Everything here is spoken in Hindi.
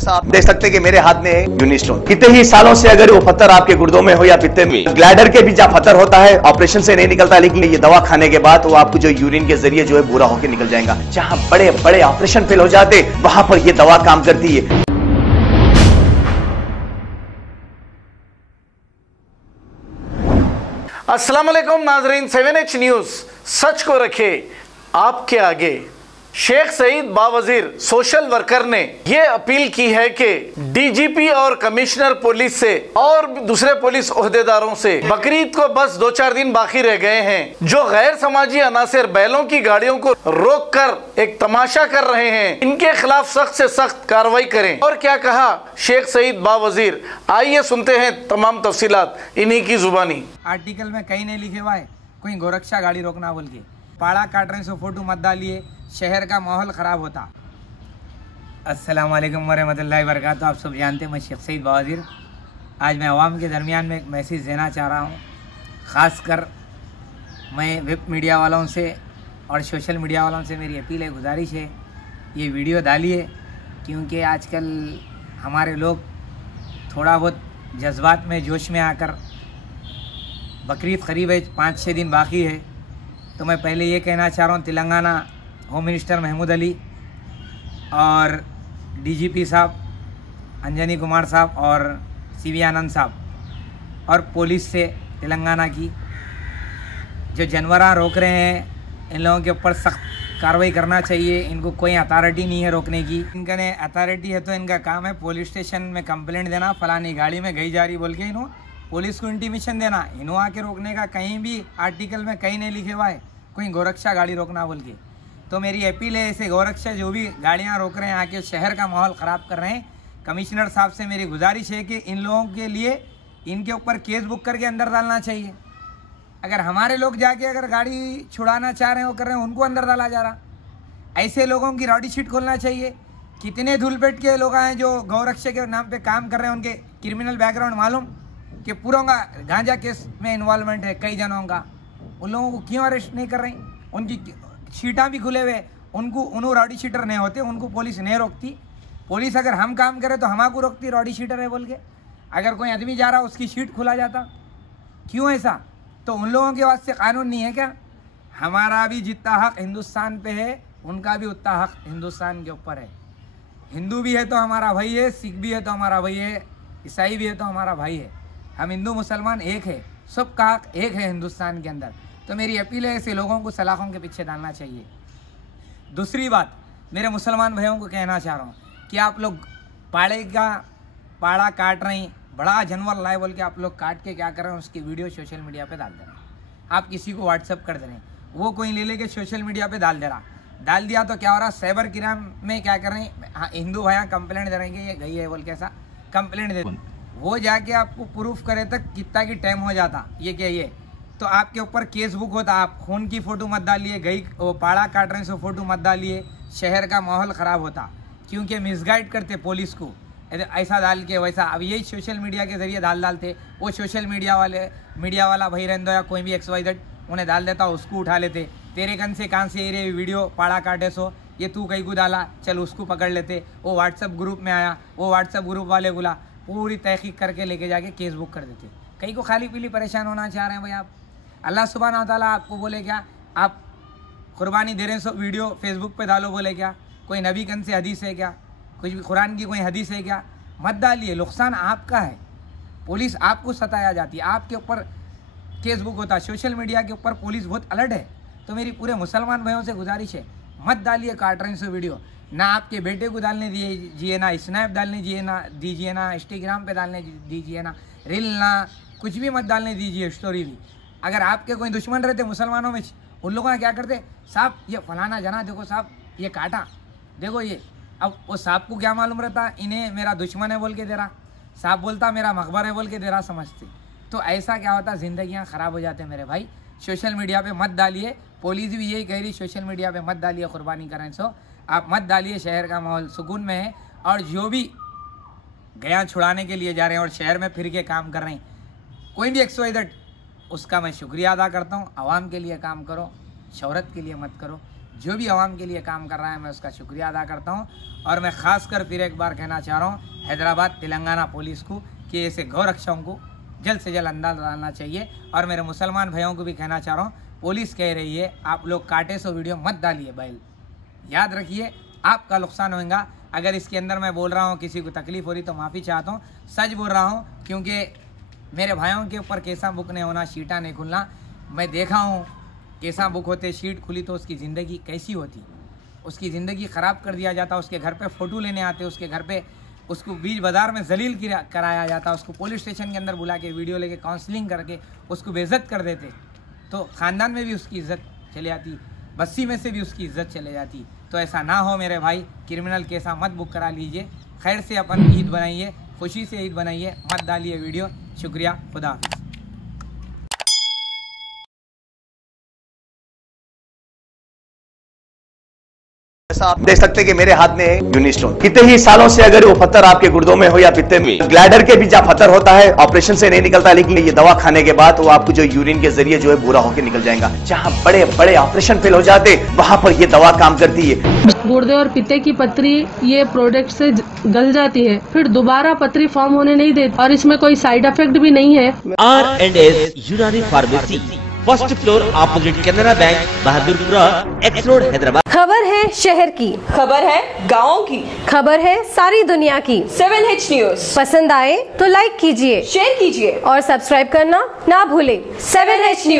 जैसा आप देख सकते हैं कि मेरे हाथ में है यूनिस्टोन। कितने ही सालों से अगर वो पत्थर आपके गुर्दों में हो या पित्ते में, ग्लैडर के भी जब पत्थर होता है ऑपरेशन से नहीं निकलता, लेकिन ये दवा खाने के बाद वो आपको जो यूरिन के जरिए जो है बुरा होकर निकल जाएगा। जहां बड़े बड़े ऑपरेशन फेल हो जाते वहां पर ये दवा काम करती है। अस्सलाम वालेकुम नाजरीन, 7H न्यूज़ सच को रखे आपके आगे। शेख सईद बावजीर सोशल वर्कर ने यह अपील की है कि डीजीपी और कमिश्नर पुलिस से और दूसरे पुलिस ओहदेदारों से बकरीद को बस 2-4 दिन बाकी रह गए हैं, जो गैर समाजी अनासिर बैलों की गाड़ियों को रोक कर एक तमाशा कर रहे हैं, इनके खिलाफ सख्त से सख्त कार्रवाई करें। और क्या कहा शेख सईद बावजीर, आइए सुनते हैं तमाम तफसीलात इन्हीं की जुबानी। आर्टिकल में कहीं नहीं लिखे हुआ है कोई गोरक्षा गाड़ी रोकना बोल के। पाड़ा काट रहे सो फोटो मत डालिए, शहर का माहौल ख़राब होता। अस्सलाम वालेकुम वरहमतुल्लाहि वबरकातुहू। आप सब जानते हैं मैं शेख सईद बावजीर। आज मैं आवाम के दरमियान में एक मैसेज देना चाह रहा हूँ। ख़ासकर मैं वेब मीडिया वालों से और सोशल मीडिया वालों से मेरी अपील है, गुजारिश है, ये वीडियो डालिए, क्योंकि आजकल हमारे लोग थोड़ा बहुत जज्बात में जोश में आकर, बकरीद करीब है, 5-6 दिन बाकी है, तो मैं पहले ये कहना चाह रहा हूँ तेलंगाना होम मिनिस्टर महमूद अली और डीजीपी साहब अंजनी कुमार साहब और सीवी आनंद साहब और पुलिस से तेलंगाना की, जो जानवर रोक रहे हैं इन लोगों के ऊपर सख्त कार्रवाई करना चाहिए। इनको कोई अथॉरिटी नहीं है रोकने की। इनका ने अथॉरिटी है तो इनका काम है पुलिस स्टेशन में कंप्लेंट देना, फलानी गाड़ी में गई जा रही बोल के इन्हों पुलिस को इंटीमेशन देना। इन्हों आके रोकने का कहीं भी आर्टिकल में कहीं नहीं लिखे हुआ है कोई गोरक्षा गाड़ी रोकना बोल के। तो मेरी अपील है, ऐसे गोरक्षा जो भी गाड़ियां रोक रहे हैं आके शहर का माहौल ख़राब कर रहे हैं, कमिश्नर साहब से मेरी गुजारिश है कि इन लोगों के लिए इनके ऊपर केस बुक करके अंदर डालना चाहिए। अगर हमारे लोग जाके अगर गाड़ी छुड़ाना चाह रहे हैं, वो कर रहे हैं, उनको अंदर डाला जा रहा। ऐसे लोगों की रॉडी शीट खोलना चाहिए। कितने धूलपेट के लोग हैं जो गौरक्षा के नाम पर काम कर रहे हैं, उनके क्रिमिनल बैकग्राउंड मालूम कि पूरों का गांजा केस में इन्वॉल्वमेंट है कई जनों का। उन लोगों को क्यों अरेस्ट नहीं कर रही? उनकी शीटा भी खुले हुए, उन्होंने रॉडी शीटर नहीं होते, उनको पुलिस नहीं रोकती। पुलिस अगर हम काम करें तो हमको रोकती, रॉडी शीटर है बोल के। अगर कोई आदमी जा रहा उसकी शीट खुला जाता, क्यों ऐसा? तो उन लोगों के वास्ते कानून नहीं है क्या? हमारा भी जितना हक हिंदुस्तान पे है, उनका भी उतना हक हिंदुस्तान के ऊपर है। हिंदू भी है तो हमारा भाई है, सिख भी है तो हमारा भाई है, ईसाई भी है तो हमारा भाई है। हम हिंदू मुसलमान एक है, सबका हक एक है हिंदुस्तान के अंदर। तो मेरी अपील है, ऐसे लोगों को सलाखों के पीछे डालना चाहिए। दूसरी बात, मेरे मुसलमान भाइयों को कहना चाह रहा हूँ कि आप लोग पाड़ा काट रहे हैं, बड़ा जानवर लाए बोल के आप लोग काट के क्या कर रहे हैं, उसकी वीडियो सोशल मीडिया पे डाल दे रहे हैं। आप किसी को व्हाट्सअप कर दे रहे हैं, वो कोई ले लेके सोशल मीडिया पे डाल दे रहा। डाल दिया तो क्या हो रहा, साइबर क्राइम में क्या कर रहे हैं, हाँ हिंदू भाइयाँ कंप्लेंट दे रहे हैं कि ये गई है बोल के, ऐसा कंप्लेंट दे, वो जाके आपको प्रूफ करे तक कितना की टाइम हो जाता, ये क्या ये तो आपके ऊपर केस बुक होता। आप खून की फ़ोटो मत डालिए, गई वो पाड़ा काट रहे सो फ़ोटो मत डालिए, शहर का माहौल ख़राब होता, क्योंकि मिसगाइड करते पुलिस को, ऐसा डाल के वैसा। अब यही सोशल मीडिया के ज़रिए डालते, वो सोशल मीडिया वाला भाई रहने या कोई भी XYZ उन्हें डाल देता, उसको उठा लेते, तेरे कन से कहाँ से ये वीडियो पाड़ा काटे सो, ये तू कहीं को डाला, चल उसको पकड़ लेते। वो व्हाट्सअप ग्रुप में आया, वो व्हाट्सअप ग्रुप वाले बोला, पूरी तहकीक करके लेके जाके केस बुक कर देते। कहीं को खाली पीली परेशान होना चाह रहे हैं भाई आप? अल्लाह सुब्हानहू व तआला आपको बोले क्या, आप कुर्बानी दे रहे हैं सो वीडियो फेसबुक पे डालो बोले क्या? कोई नबी कन से हदीस है क्या? कुछ भी कुरान की कोई हदीस है क्या? मत डालिए, नुकसान आपका है। पुलिस आपको सताया जाती है, आपके ऊपर केस बुक होता है। सोशल मीडिया के ऊपर पुलिस बहुत अलर्ट है। तो मेरी पूरे मुसलमान भाइयों से गुजारिश है, मत डालिए काट रहे सो वीडियो। ना आपके बेटे को डालने दीजिए, ना स्नैप डालने दीजिए, ना इंस्टाग्राम पे डालने दीजिए, ना रील, ना कुछ भी मत डालने दीजिए, स्टोरी भी। अगर आपके कोई दुश्मन रहते मुसलमानों में, उन लोगों ने क्या करते, साहब ये फलाना जना देखो साहब ये काटा, देखो ये। अब वो साहब को क्या मालूम रहता इन्हें मेरा दुश्मन है बोल के दे रहा, साहब बोलता मेरा मकबर है बोल के दे रहा, समझते। तो ऐसा क्या होता, ज़िंदगियाँ ख़राब हो जाते मेरे भाई। सोशल मीडिया पे मत डालिए, पुलिस भी यही कह रही सोशल मीडिया पे मत डालिए, कुर्बानी करें सो आप मत डालिए। शहर का माहौल सुकून में है, और जो भी गया छुड़ाने के लिए जा रहे हैं और शहर में फिर के काम कर रहे हैं, कोई भी XYZ, उसका मैं शुक्रिया अदा करता हूँ। आवाम के लिए काम करो, शोहरत के लिए मत करो। जो भी आवाम के लिए काम कर रहा है मैं उसका शुक्रिया अदा करता हूँ। और मैं खासकर फिर एक बार कहना चाह रहा हूँ हैदराबाद तेलंगाना पुलिस को कि ऐसे गौरक्षकों को जल्द से जल्द अंदाज डालना चाहिए। और मेरे मुसलमान भाइयों को भी कहना चाह रहा हूँ, पुलिस कह रही है आप लोग काटे सो वीडियो मत डालिए बैल, याद रखिए आपका नुकसान होगा। अगर इसके अंदर मैं बोल रहा हूँ किसी को तकलीफ हो रही तो माफ़ी चाहता हूँ, सच बोल रहा हूँ, क्योंकि मेरे भाइयों के ऊपर केसा बुक नहीं होना, शीटा नहीं खुलना। मैं देखा हूँ केसा बुक होते, शीट खुली तो उसकी ज़िंदगी कैसी होती, उसकी ज़िंदगी ख़राब कर दिया जाता। उसके घर पे फ़ोटो लेने आते, उसके घर पे उसको बीच बाज़ार में जलील कराया जाता, उसको पुलिस स्टेशन के अंदर बुला के वीडियो लेके काउंसलिंग करके उसको बेइज्जत कर देते। तो ख़ानदान में भी उसकी इज़्ज़त चली जाती, बस्ती में से भी उसकी इज़्ज़त चले जाती। तो ऐसा ना हो मेरे भाई, क्रिमिनल केसा मत बुक करा लीजिए। खैर से अपन ईद बनाइए, खुशी से ईद बनाइए, मत डालिए वीडियो। शुक्रिया, खुदा हाफिज़। ऐसा आप देख सकते हैं कि मेरे हाथ में यूनिस्टोन, कितने ही सालों से अगर वो पत्थर आपके गुर्दों में हो या पित्ते में, ग्लैडर के भी जहाँ पत्थर होता है ऑपरेशन से नहीं निकलता, लेकिन ये दवा खाने के बाद वो आपको जो यूरिन के जरिए जो है बुरा होकर निकल जाएगा। जहाँ बड़े बड़े ऑपरेशन फेल हो जाते वहां पर ये दवा काम करती है। गुर्दे और पित्ते की पथरी ये प्रोडक्ट से गल जाती है, फिर दोबारा पथरी फॉर्म होने नहीं देती और इसमें कोई साइड इफेक्ट भी नहीं है। R&S यूनानी pharmacy, first floor opposite Canara bank, Bahadurpura, x road, Hyderabad. खबर है शहर की, खबर है गाँव की, खबर है सारी दुनिया की। 7H न्यूज पसंद आए तो लाइक कीजिए, शेयर कीजिए और सब्सक्राइब करना ना भूले। 7H news.